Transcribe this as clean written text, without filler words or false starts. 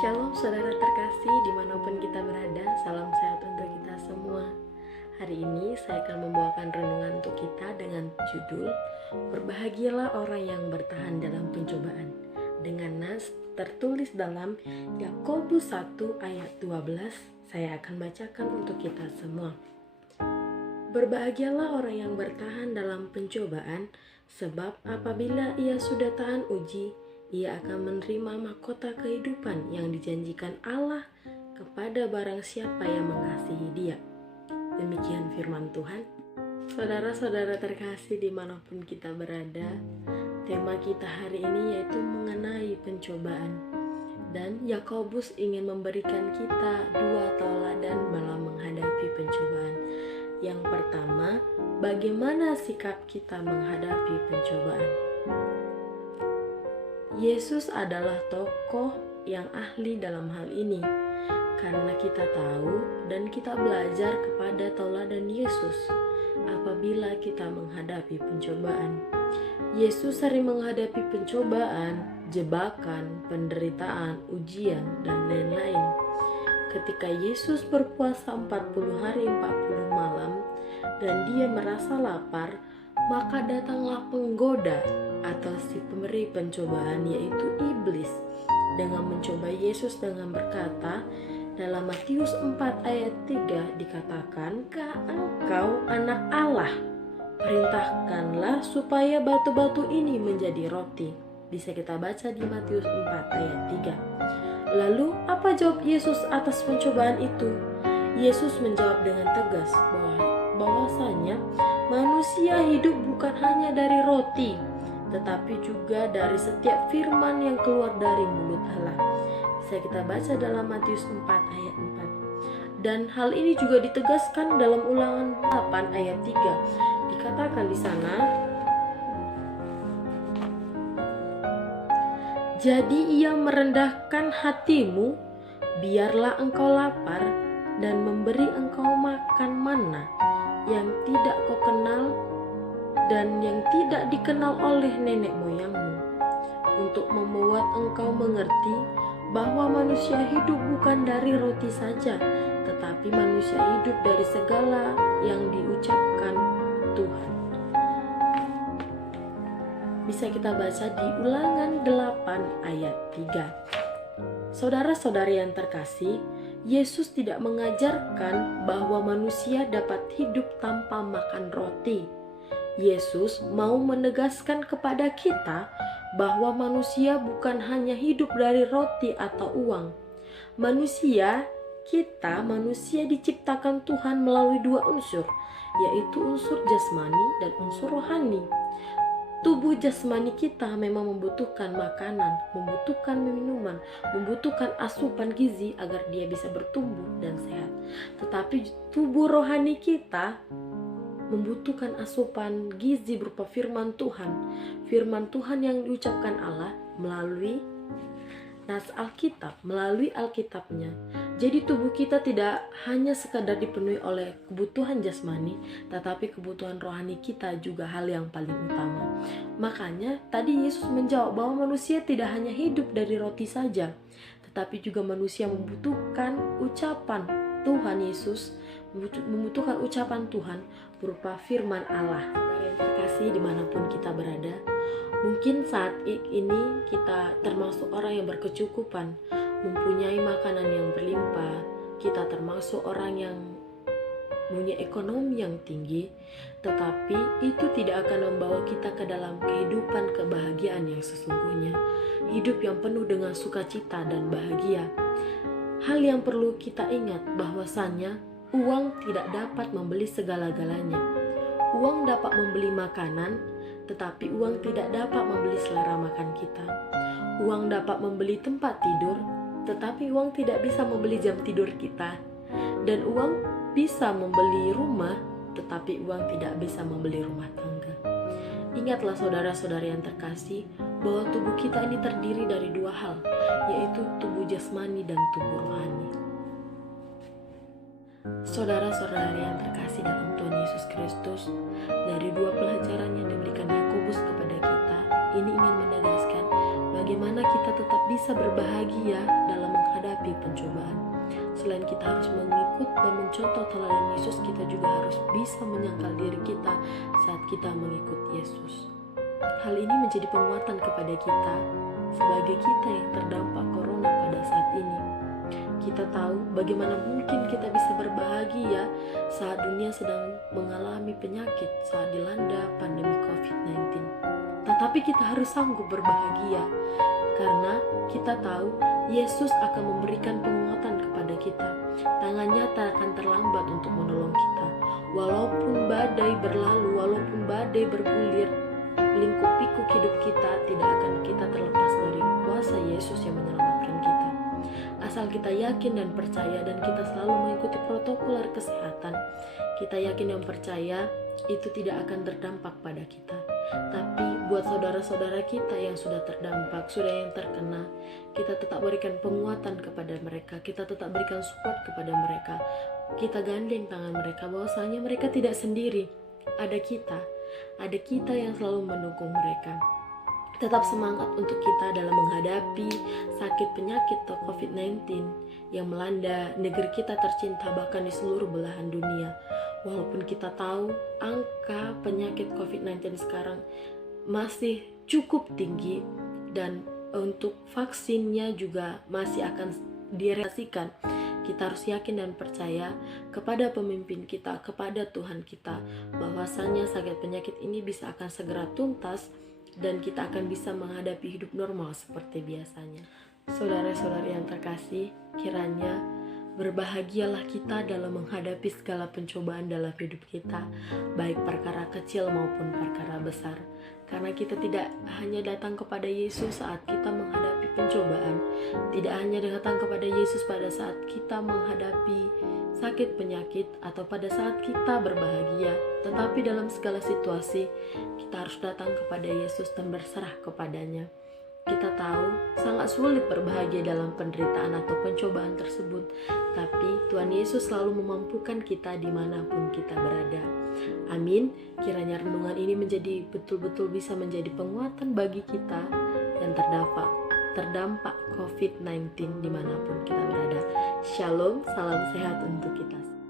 Shalom saudara terkasih dimanapun kita berada, salam sehat untuk kita semua. Hari ini saya akan membawakan renungan untuk kita dengan judul Berbahagialah orang yang bertahan dalam pencobaan, dengan nas tertulis dalam Yakobus 1 ayat 12. Saya akan bacakan untuk kita semua. Berbahagialah orang yang bertahan dalam pencobaan, sebab apabila ia sudah tahan uji, ia akan menerima mahkota kehidupan yang dijanjikan Allah kepada barang siapa yang mengasihi Dia. Demikian firman Tuhan. Saudara-saudara terkasih dimanapun kita berada, tema kita hari ini yaitu mengenai pencobaan. Dan Yakobus ingin memberikan kita dua tauladan dalam menghadapi pencobaan. Yang pertama, bagaimana sikap kita menghadapi pencobaan. Yesus adalah tokoh yang ahli dalam hal ini, karena kita tahu dan kita belajar kepada tauladan Yesus apabila kita menghadapi pencobaan. Yesus sering menghadapi pencobaan, jebakan, penderitaan, ujian, dan lain-lain. Ketika Yesus berpuasa 40 hari 40 malam dan dia merasa lapar, maka datanglah penggoda atau si pemberi pencobaan, yaitu iblis, dengan mencoba Yesus dengan berkata, dalam Matius 4 ayat 3 dikatakan, "Jika engkau anak Allah, perintahkanlah supaya batu-batu ini menjadi roti." Bisa kita baca di Matius 4 ayat 3. Lalu apa jawab Yesus atas pencobaan itu? Yesus menjawab dengan tegas bahwasanya manusia hidup bukan hanya dari roti, tetapi juga dari setiap firman yang keluar dari mulut Allah. Bisa kita baca dalam Matius 4 ayat 4. Dan hal ini juga ditegaskan dalam Ulangan 8 ayat 3. Dikatakan di sana, "Jadi ia merendahkan hatimu, biarlah engkau lapar, dan memberi engkau makan manna yang tidak kau kenal dan yang tidak dikenal oleh nenek moyangmu, untuk membuat engkau mengerti bahwa manusia hidup bukan dari roti saja, tetapi manusia hidup dari segala yang diucapkan Tuhan." Bisa kita baca di Ulangan 8 ayat 3. Saudara-saudari yang terkasih, Yesus tidak mengajarkan bahwa manusia dapat hidup tanpa makan roti. Yesus mau menegaskan kepada kita bahwa manusia bukan hanya hidup dari roti atau uang. Manusia diciptakan Tuhan melalui dua unsur, yaitu unsur jasmani dan unsur rohani. Tubuh jasmani kita memang membutuhkan makanan, membutuhkan minuman, membutuhkan asupan gizi agar dia bisa bertumbuh dan sehat. Tetapi tubuh rohani kita membutuhkan asupan gizi berupa firman Tuhan. Firman Tuhan yang diucapkan Allah melalui nas Alkitab, melalui Alkitabnya. Jadi tubuh kita tidak hanya sekadar dipenuhi oleh kebutuhan jasmani, tetapi kebutuhan rohani kita juga hal yang paling utama. Makanya tadi Yesus menjawab bahwa manusia tidak hanya hidup dari roti saja, tetapi juga manusia membutuhkan ucapan Tuhan Yesus, membutuhkan ucapan Tuhan berupa firman Allah. Yang terkasih dimanapun kita berada, mungkin saat ini kita termasuk orang yang berkecukupan, mempunyai makanan yang berlimpah, kita termasuk orang yang punya ekonomi yang tinggi, tetapi itu tidak akan membawa kita ke dalam kehidupan kebahagiaan yang sesungguhnya, hidup yang penuh dengan sukacita dan bahagia. Hal yang perlu kita ingat bahwasannya uang tidak dapat membeli segala-galanya. Uang dapat membeli makanan, tetapi uang tidak dapat membeli selera makan kita. Uang dapat membeli tempat tidur, tetapi uang tidak bisa membeli jam tidur kita. Dan uang bisa membeli rumah, tetapi uang tidak bisa membeli rumah tangga. Ingatlah saudara-saudari yang terkasih, bahwa tubuh kita ini terdiri dari dua hal, yaitu tubuh jasmani dan tubuh rohani. Saudara-saudari yang terkasih dalam Tuhan Yesus Kristus, dari dua pelajaran yang diberikan Yakobus kepada kita, ini ingin menegaskan bagaimana kita tetap bisa berbahagia dalam menghadapi pencobaan. Selain kita harus mengikut dan mencontoh teladan Yesus, kita juga harus bisa menyangkal diri kita saat kita mengikut Yesus. Hal ini menjadi penguatan kepada kita sebagai kita yang terdampak corona pada saat ini. Kita tahu bagaimana mungkin kita bisa berbahagia saat dunia sedang mengalami penyakit, saat dilanda pandemi COVID-19. Tetapi kita harus sanggup berbahagia karena kita tahu Yesus akan memberikan penguatan kepada kita. Tangannya tak akan terlambat untuk menolong kita. Walaupun badai berlalu, walaupun badai bergulir, lingkup pikuk hidup kita tidak akan kita terlepas dari kuasa Yesus yang menyelamatkan kita. Asal kita yakin dan percaya dan kita selalu mengikuti protokol kesehatan, kita yakin dan percaya itu tidak akan terdampak pada kita. Tapi buat saudara-saudara kita yang sudah terdampak, sudah yang terkena, kita tetap berikan penguatan kepada mereka, kita tetap berikan support kepada mereka. Kita gandeng tangan mereka bahwasanya mereka tidak sendiri. Ada kita yang selalu mendukung mereka. Tetap semangat untuk kita dalam menghadapi sakit penyakit COVID-19 yang melanda negeri kita tercinta, bahkan di seluruh belahan dunia. Walaupun kita tahu angka penyakit COVID-19 sekarang masih cukup tinggi dan untuk vaksinnya juga masih akan direalisasikan, kita harus yakin dan percaya kepada pemimpin kita, kepada Tuhan kita, bahwasanya sakit penyakit ini bisa akan segera tuntas dan kita akan bisa menghadapi hidup normal seperti biasanya. Saudara-saudari yang terkasih, kiranya berbahagialah kita dalam menghadapi segala pencobaan dalam hidup kita, baik perkara kecil maupun perkara besar. Karena kita tidak hanya datang kepada Yesus saat kita menghadapi pencobaan, tidak hanya datang kepada Yesus pada saat kita menghadapi sakit penyakit atau pada saat kita berbahagia, tetapi dalam segala situasi kita harus datang kepada Yesus dan berserah kepadanya. Kita tahu sangat sulit berbahagia dalam penderitaan atau pencobaan tersebut, tapi Tuhan Yesus selalu memampukan kita dimanapun kita berada. Amin. Kiranya renungan ini menjadi betul-betul bisa menjadi penguatan bagi kita yang terdampak COVID-19 dimanapun kita berada. Shalom, salam sehat untuk kita.